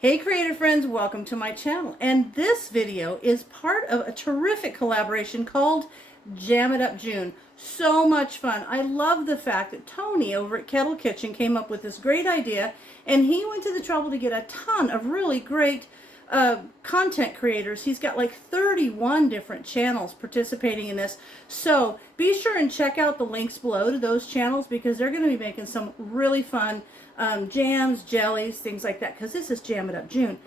Hey creative friends, welcome to my channel. And this video is part of a terrific collaboration called Jam It Up June. So much fun. I love the fact that Tony over at Kettle Kitchen came up with this great idea, and he went to the trouble to get a ton of really great content creators. He's got like 31 different channels participating in this. So be sure and check out the links below to those channels because they're going to be making some really fun jams, jellies, things like that, because this is Jam It Up June.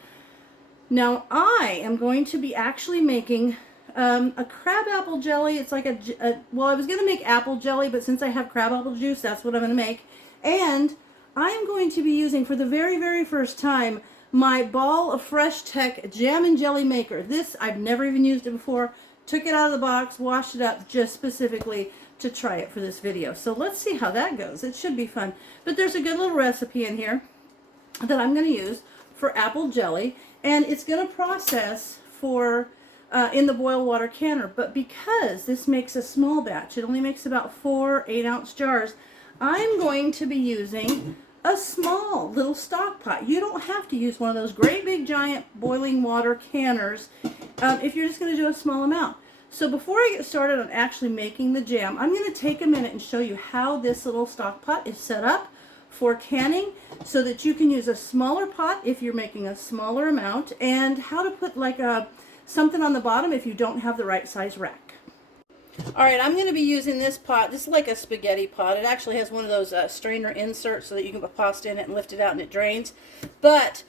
Now I am going to be actually making a crab apple jelly. It's like well, I was going to make apple jelly, but since I have crab apple juice, that's what I'm going to make. And I am going to be using, for the very, very first time, my Ball of Fresh Tech Jam and Jelly Maker. This, I've never even used it before. Took it out of the box, washed it up just specifically to try it for this video. So let's see how that goes. It should be fun. But there's a good little recipe in here that I'm going to use for apple jelly, and it's going to process for in the boil water canner. But because this makes a small batch, it only makes about 4 8-ounce jars, I'm going to be using a small little stock pot. You don't have to use one of those great big giant boiling water canners if you're just going to do a small amount. So before I get started on actually making the jam, I'm going to take a minute and show you how this little stock pot is set up for canning so that you can use a smaller pot if you're making a smaller amount, and how to put like something on the bottom if you don't have the right size rack. Alright, I'm going to be using this pot. This is like a spaghetti pot. It actually has one of those strainer inserts so that you can put pasta in it and lift it out and it drains. But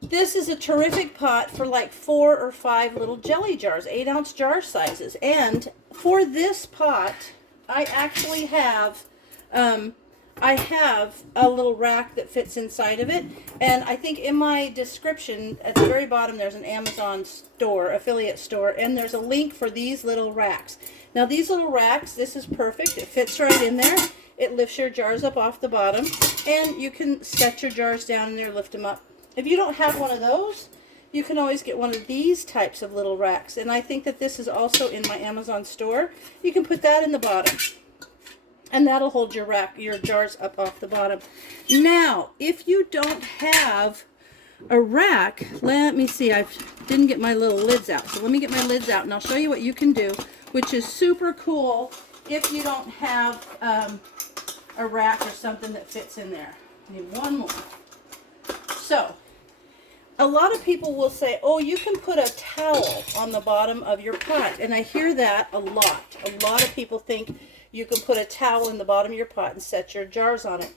this is a terrific pot for like 4 or 5 little jelly jars, 8-ounce jar sizes. And for this pot, I actually have a little rack that fits inside of it. And I think in my description at the very bottom there's an Amazon store, affiliate store, and there's a link for these little racks. Now these little racks, this is perfect. It fits right in there. It lifts your jars up off the bottom, and you can set your jars down in there, lift them up. If you don't have one of those, you can always get one of these types of little racks. And I think that this is also in my Amazon store. You can put that in the bottom, and that'll hold your jars up off the bottom. Now, if you don't have a rack, let me see, I didn't get my little lids out. So let me get my lids out, and I'll show you what you can do, which is super cool if you don't have a rack or something that fits in there. I need one more. So, a lot of people will say, oh, you can put a towel on the bottom of your pot. And I hear that a lot. A lot of people think you can put a towel in the bottom of your pot and set your jars on it.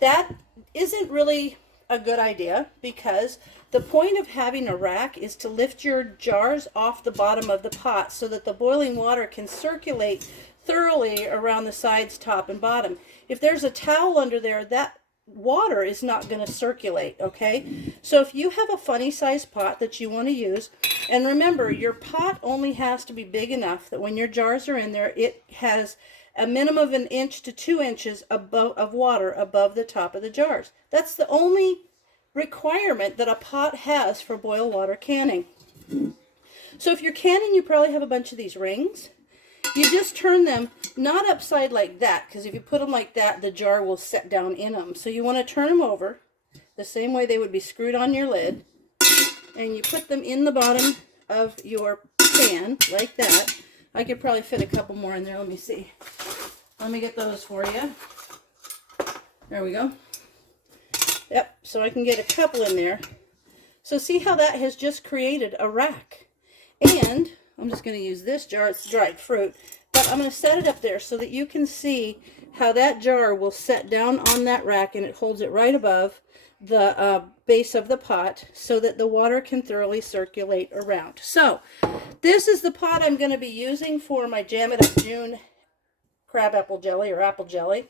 That isn't really a good idea, because the point of having a rack is to lift your jars off the bottom of the pot so that the boiling water can circulate thoroughly around the sides, top, and bottom. If there's a towel under there, that water is not going to circulate, okay? So if you have a funny size pot that you want to use, and remember, your pot only has to be big enough that when your jars are in there, it has a minimum of 1 inch to 2 inches of water above the top of the jars. That's the only requirement that a pot has for boil water canning. So if you're canning, you probably have a bunch of these rings. You just turn them not upside like that, because if you put them like that, the jar will set down in them. So you want to turn them over the same way they would be screwed on your lid, and you put them in the bottom of your pan like that. I could probably fit a couple more in there. Let me see. Let me get those for you. There we go. Yep, so I can get a couple in there. So see how that has just created a rack. And I'm just going to use this jar. It's dried fruit. But I'm going to set it up there so that you can see how that jar will set down on that rack, and it holds it right above the base of the pot so that the water can thoroughly circulate around. So this is the pot I'm going to be using for my Jam It Up June crab apple jelly or apple jelly.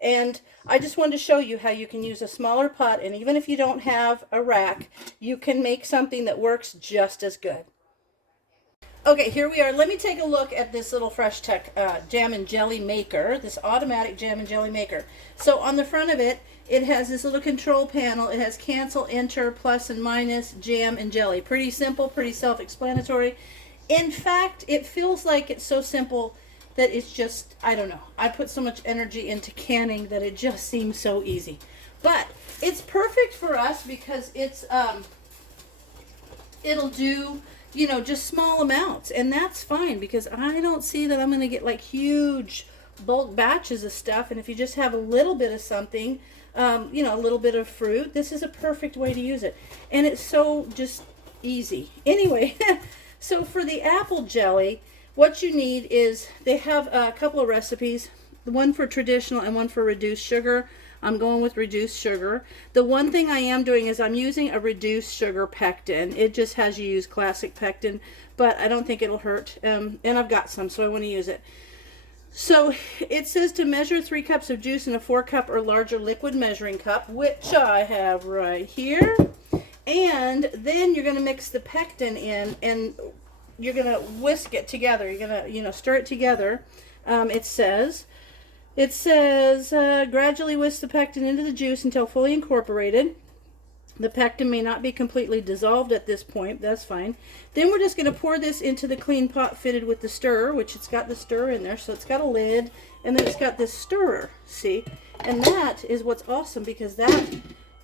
And I just wanted to show you how you can use a smaller pot, and even if you don't have a rack, you can make something that works just as good. Okay, here we are. Let me take a look at this little Fresh Tech jam and jelly maker, this automatic jam and jelly maker. So on the front of it, it has this little control panel. It has cancel, enter, plus and minus, jam and jelly. Pretty simple, pretty self-explanatory. In fact, it feels like it's so simple that it's just, I don't know. I put so much energy into canning that it just seems so easy. But it's perfect for us because it's it'll do, you know, just small amounts, and that's fine because I don't see that I'm going to get like huge bulk batches of stuff. And if you just have a little bit of something, you know, a little bit of fruit, this is a perfect way to use it. And it's so just easy. Anyway, so for the apple jelly, what you need is, they have a couple of recipes, one for traditional and one for reduced sugar. I'm going with reduced sugar. The one thing I am doing is I'm using a reduced sugar pectin. It just has you use classic pectin, but I don't think it'll hurt. And I've got some, so I want to use it. So it says to measure 3 cups of juice in a 4-cup or larger liquid measuring cup, which I have right here. And then you're going to mix the pectin in, and you're going to whisk it together. You're going to, you know, stir it together. It says gradually whisk the pectin into the juice until fully incorporated. The pectin may not be completely dissolved at this point. That's fine. Then we're just going to pour this into the clean pot fitted with the stirrer, which it's got the stirrer in there. So it's got a lid, and then it's got this stirrer, see? And that is what's awesome, because that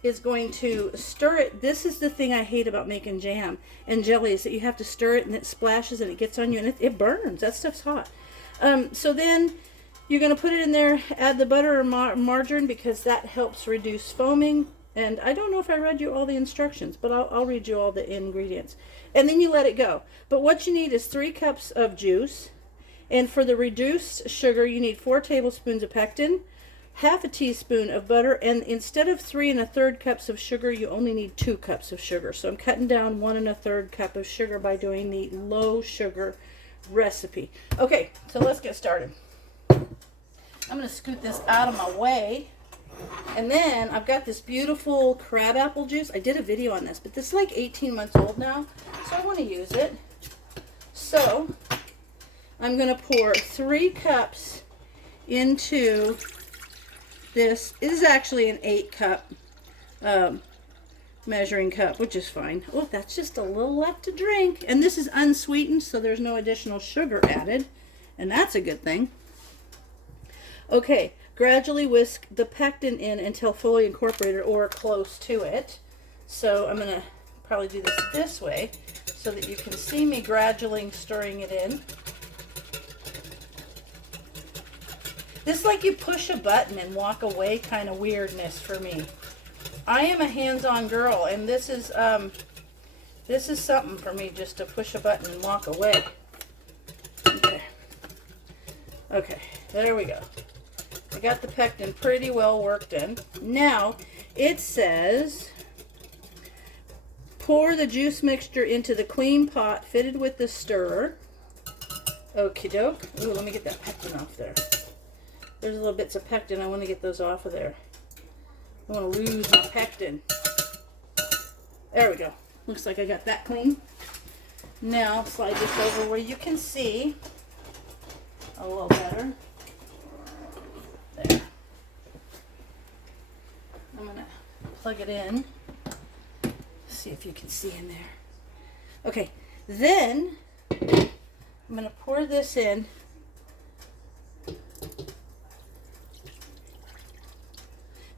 is going to stir it. This is the thing I hate about making jam and jelly, is that you have to stir it and it splashes and it gets on you and it burns. That stuff's hot. So then you're going to put it in there, add the butter or margarine, because that helps reduce foaming. And I don't know if I read you all the instructions, but I'll read you all the ingredients. And then you let it go. But what you need is 3 cups of juice. And for the reduced sugar, you need 4 tablespoons of pectin, half a teaspoon of butter, and instead of 3 1/3 cups of sugar, you only need 2 cups of sugar. So I'm cutting down 1 1/3 cup of sugar by doing the low sugar recipe. Okay, so let's get started. I'm going to scoot this out of my way. And then I've got this beautiful crab apple juice. I did a video on this, but this is like 18 months old now, so I want to use it. So I'm going to pour 3 cups into this. It is actually an 8-cup measuring cup, which is fine. Oh, that's just a little left to drink. And this is unsweetened, so there's no additional sugar added, and that's a good thing. Okay, gradually whisk the pectin in until fully incorporated or close to it. So I'm going to probably do this way so that you can see me gradually stirring it in. This is like you push a button and walk away kind of weirdness for me. I am a hands-on girl, and this is something for me, just to push a button and walk away. Okay, there we go. I got the pectin pretty well worked in. Now, it says, pour the juice mixture into the clean pot fitted with the stirrer. Okie doke. Ooh, let me get that pectin off there. There's little bits of pectin. I want to get those off of there. I want to lose my pectin. There we go. Looks like I got that clean. Now, slide this over where you can see a little better. There. I'm going to plug it in. See if you can see in there. Okay, then I'm going to pour this in.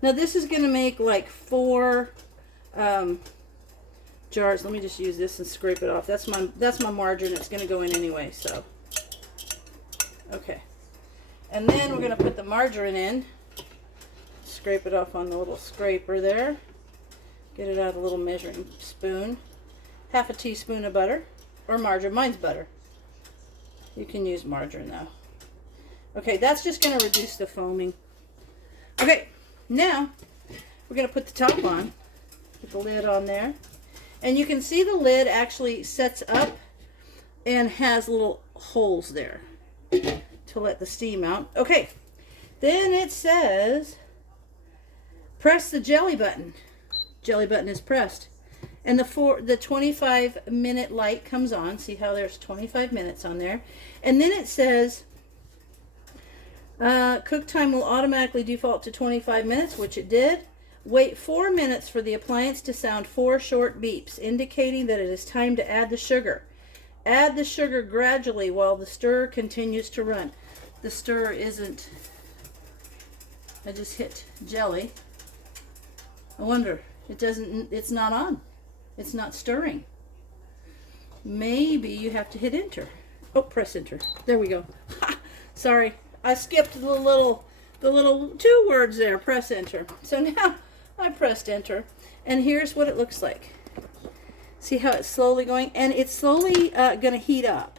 Now this is going to make like 4 jars. Let me just use this and scrape it off. That's my margarine. It's going to go in anyway, so. Okay. And then we're going to put the margarine in. Scrape it off on the little scraper there. Get it out of the little measuring spoon. Half a teaspoon of butter or margarine. Mine's butter. You can use margarine though. Okay, that's just going to reduce the foaming. Okay, now we're going to put the top on. Put the lid on there. And you can see the lid actually sets up and has little holes there to let the steam out. Okay, then it says press the jelly button. Jelly button is pressed, and the 25-minute light comes on. See how there's 25 minutes on there, and then it says cook time will automatically default to 25 minutes, which it did. Wait 4 minutes for the appliance to sound 4 short beeps, indicating that it is time to add the sugar. Add the sugar gradually while the stirrer continues to run. The stirrer isn't, I just hit jelly. I wonder, it's not on. It's not stirring. Maybe you have to hit enter. Oh, press enter. There we go. Sorry, I skipped the little 2 words there. Press enter. So now I pressed enter, and here's what it looks like. See how it's slowly going? And it's slowly going to heat up.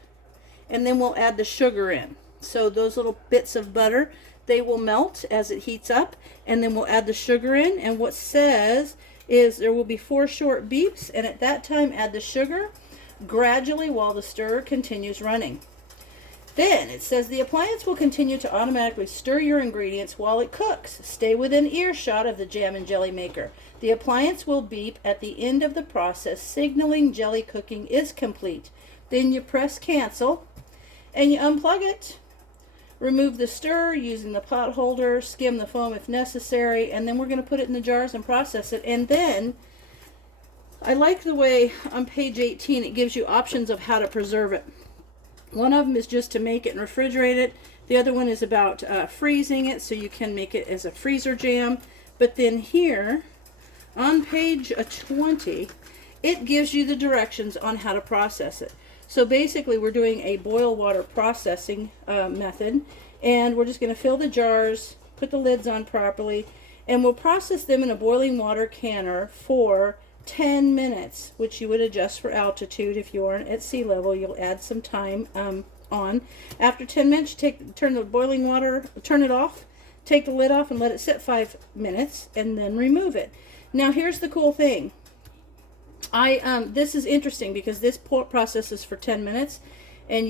And then we'll add the sugar in. So those little bits of butter, they will melt as it heats up. And then we'll add the sugar in. And what says is there will be 4 short beeps. And at that time, add the sugar gradually while the stir continues running. Then it says the appliance will continue to automatically stir your ingredients while it cooks. Stay within earshot of the jam and jelly maker. The appliance will beep at the end of the process, signaling jelly cooking is complete. Then you press cancel and you unplug it. Remove the stir using the pot holder, skim the foam if necessary, and then we're going to put it in the jars and process it. And then I like the way on page 18 it gives you options of how to preserve it. One of them is just to make it and refrigerate it. The other one is about freezing it, so you can make it as a freezer jam. But then here, on page 20, it gives you the directions on how to process it. So basically, we're doing a boil water processing method. And we're just going to fill the jars, put the lids on properly, and we'll process them in a boiling water canner for 10 minutes, which you would adjust for altitude. If you aren't at sea level, you'll add some time on. After 10 minutes, turn the boiling water, turn it off, take the lid off and let it sit 5 minutes, and then remove it. Now here's the cool thing. This is interesting because this process is for 10 minutes, and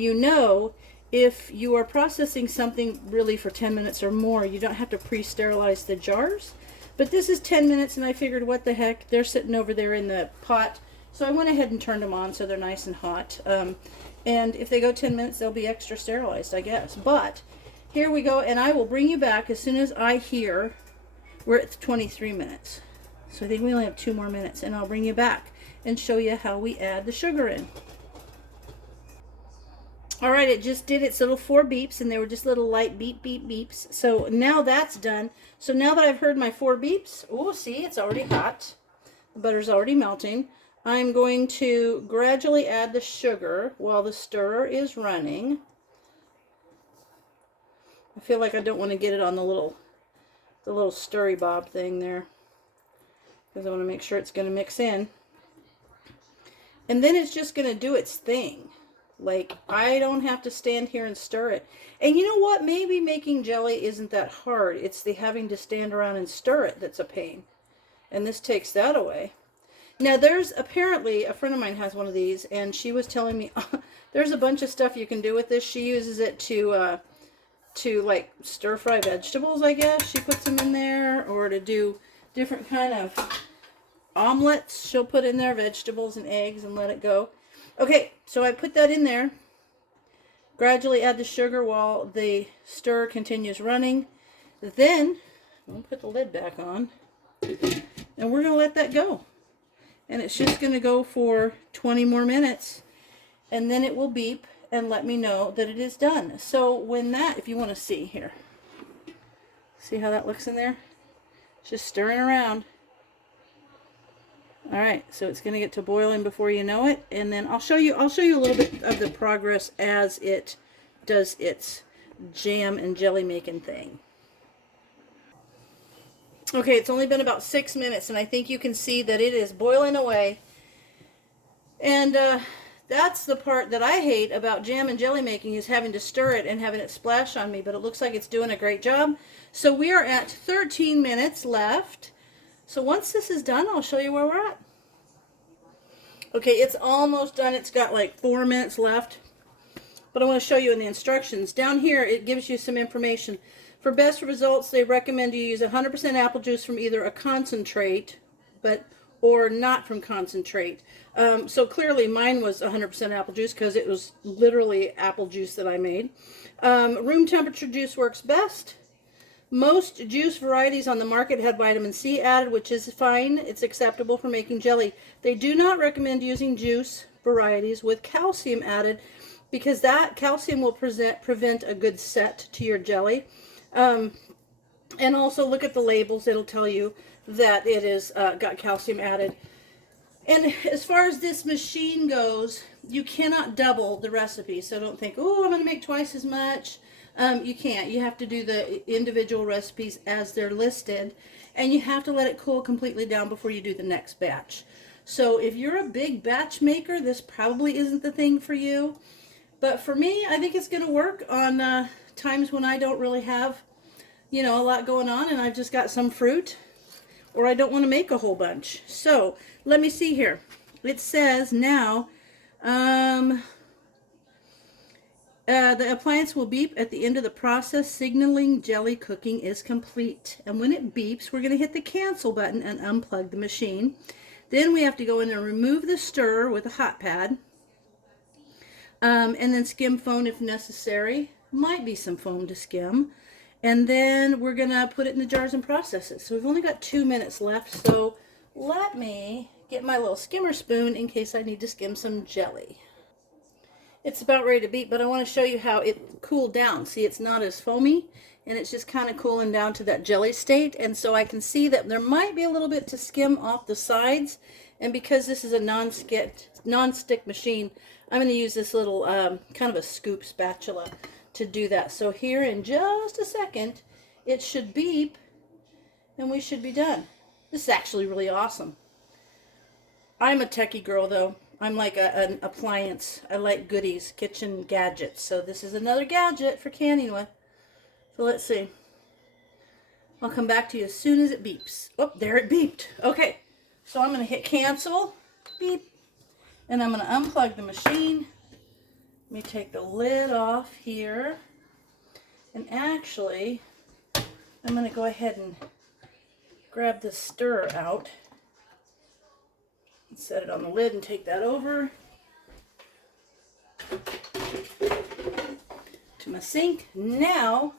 if you are processing something really for 10 minutes or more, you don't have to pre-sterilize the jars. But this is 10 minutes, and I figured, what the heck, they're sitting over there in the pot. So I went ahead and turned them on so they're nice and hot. And if they go 10 minutes, they'll be extra sterilized, I guess. But here we go, and I will bring you back as soon as I hear we're at 23 minutes. So I think we only have 2 more minutes, and I'll bring you back and show you how we add the sugar in. All right, it just did its little 4 beeps, and they were just little light beep, beep, beeps. So now that's done. So now that I've heard my 4 beeps, oh, see, it's already hot. The butter's already melting. I'm going to gradually add the sugar while the stirrer is running. I feel like I don't want to get it on the little stirry bob thing there, because I want to make sure it's going to mix in. And then it's just going to do its thing. Like, I don't have to stand here and stir it. And you know what? Maybe making jelly isn't that hard. It's the having to stand around and stir it that's a pain. And this takes that away. Now, there's apparently, a friend of mine has one of these, and she was telling me, there's a bunch of stuff you can do with this. She uses it to like, stir-fry vegetables, I guess. She puts them in there, or to do different kind of omelets. She'll put in there vegetables and eggs and let it go. Okay, so I put that in there. Gradually add the sugar while the stir continues running. Then, we'll put the lid back on. And we're going to let that go. And it's just going to go for 20 more minutes. And then it will beep and let me know that it is done. So when that, if you want to see here. See how that looks in there? Just stirring around. All right, so it's going to get to boiling before you know it, and then I'll show you a little bit of the progress as it does its jam and jelly making thing. Okay, it's only been about 6 minutes, and I think you can see that it is boiling away. And that's the part that I hate about jam and jelly making, is having to stir it and having it splash on me, but it looks like it's doing a great job. So we are at 13 minutes left. So once this is done, I'll show you where we're at. Okay, it's almost done. It's got like 4 minutes left. But I want to show you in the instructions. Down here, it gives you some information. For best results, they recommend you use 100% apple juice from either a concentrate, or not from concentrate. So clearly mine was 100% apple juice because it was literally apple juice that I made. Room temperature juice works best. Most juice varieties on the market had vitamin C added, which is fine. It's acceptable for making jelly. They do not recommend using juice varieties with calcium added, because that calcium will prevent a good set to your jelly. And also look at the labels. It'll tell you that it is got calcium added. And as far as this machine goes, you cannot double the recipe. So don't think, oh, I'm going to make twice as much. You can't. You have to do the individual recipes as they're listed. And you have to let it cool completely down before you do the next batch. So if you're a big batch maker, this probably isn't the thing for you. But for me, I think it's going to work on times when I don't really have, you know, a lot going on and I've just got some fruit. Or I don't want to make a whole bunch. So, let me see here. It says now, the appliance will beep at the end of the process, signaling jelly cooking is complete. And when it beeps, we're going to hit the cancel button and unplug the machine. Then we have to go in and remove the stirrer with a hot pad. And then skim foam if necessary. Might be some foam to skim. And then we're going to put it in the jars and process it. So we've only got 2 minutes left. So let me get my little skimmer spoon in case I need to skim some jelly. It's about ready to beep, but I want to show you how it cooled down. See, it's not as foamy, and it's just kind of cooling down to that jelly state. And so I can see that there might be a little bit to skim off the sides. And because this is a non-stick machine, I'm going to use this little kind of a scoop spatula to do that. So here in just a second, it should beep and we should be done. This is actually really awesome. I'm a techie girl though. I'm like an appliance. I like goodies, kitchen gadgets. So this is another gadget for canning with. So let's see. I'll come back to you as soon as it beeps. Oh, there it beeped. Okay, so I'm going to hit cancel, beep, and I'm going to unplug the machine. Let me take the lid off here, and actually I'm going to go ahead and grab the stirrer out and set it on the lid and take that over to my sink. Now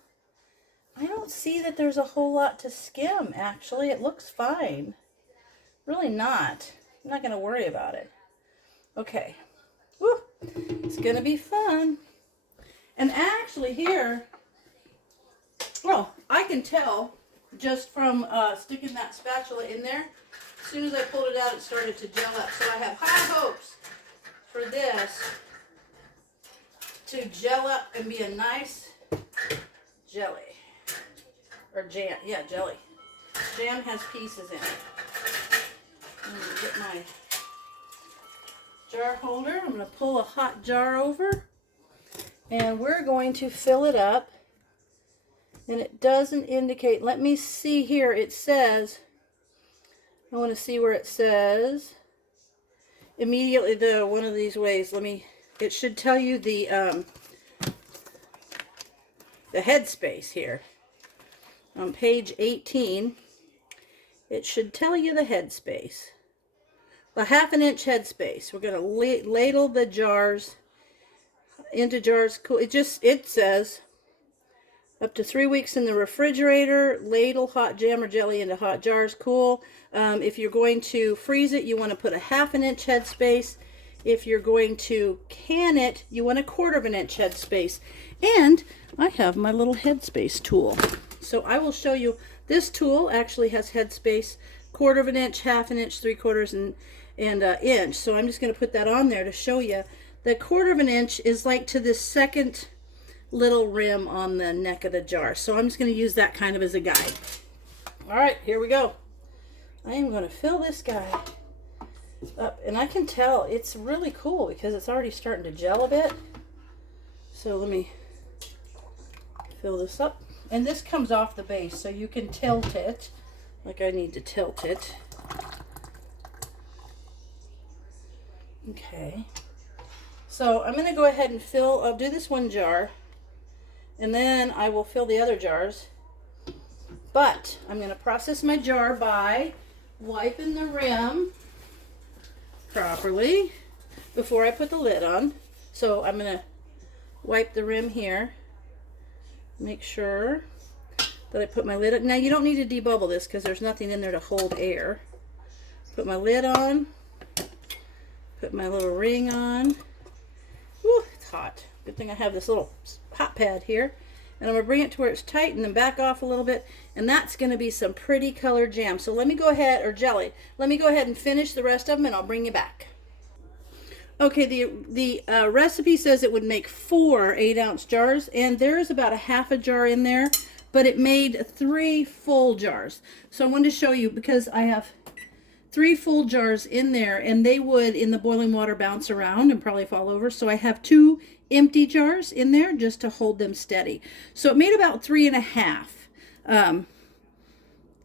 I don't see that there's a whole lot to skim. Actually, it looks fine. Really not. I'm not going to worry about it. Okay. Woo. It's going to be fun. And actually here, well, I can tell just from sticking that spatula in there, as soon as I pulled it out, it started to gel up. So I have high hopes for this to gel up and be a nice jelly. Or jam. Yeah, jelly. Jam has pieces in it. I'm going to get my jar holder. I'm going to pull a hot jar over and we're going to fill it up, and it doesn't indicate. Let me see here. It says, I want to see where it says immediately one of these ways. It should tell you the headspace here on page 18. It should tell you the headspace. A 1/2 inch headspace. We're going to ladle the jars into jars. Cool. It says up to 3 weeks in the refrigerator. Ladle hot jam or jelly into hot jars. Cool. If you're going to freeze it, you want to put a 1/2 inch headspace. If you're going to can it, you want a 1/4 inch headspace. And I have my little headspace tool. So I will show you. This tool actually has headspace, 1/4 inch, 1/2 inch, 3/4, and inch. So I'm just going to put that on there to show you. The 1/4 inch is like to this second little rim on the neck of the jar. So I'm just going to use that kind of as a guide. All right, here we go. I am going to fill this guy up, and I can tell it's really cool because it's already starting to gel a bit. So let me fill this up. And this comes off the base, so you can tilt it, like I need to tilt it. Okay. So I'm going to go ahead and I'll do this one jar, and then I will fill the other jars. But I'm going to process my jar by wiping the rim properly before I put the lid on. So I'm going to wipe the rim here. Make sure that I put my lid on. Now you don't need to debubble this because there's nothing in there to hold air. Put my lid on. Put my little ring on. Whew, it's hot. Good thing I have this little hot pad here. and I'm going to bring it to where it's tight and then back off a little bit, and that's going to be some pretty colored jam. So let me go ahead, or jelly, let me go ahead and finish the rest of them and I'll bring you back. Okay, the recipe says it would make 4 8-ounce jars, and there's about a half a jar in there, but it made 3 full jars. So I wanted to show you, because I have 3 full jars in there, and they would in the boiling water bounce around and probably fall over. So I have 2 empty jars in there just to hold them steady. So it made about 3.5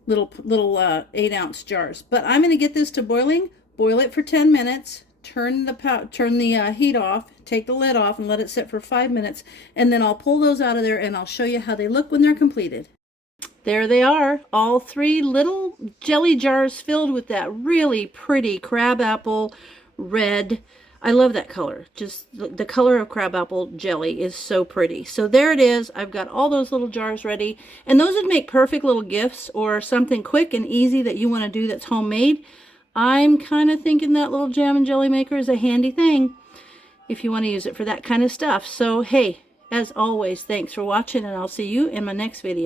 little 8-ounce jars. But I'm going to get this to boiling, boil it for 10 minutes, turn the heat off, take the lid off, and let it sit for 5 minutes, and then I'll pull those out of there and I'll show you how they look when they're completed. There they are, all 3 little jelly jars filled with that really pretty crabapple red. I love that color. Just the color of crabapple jelly is so pretty. So there it is. I've got all those little jars ready, and those would make perfect little gifts or something quick and easy that you want to do that's homemade. I'm kind of thinking that little jam and jelly maker is a handy thing if you want to use it for that kind of stuff. So hey, as always, thanks for watching, and I'll see you in my next video.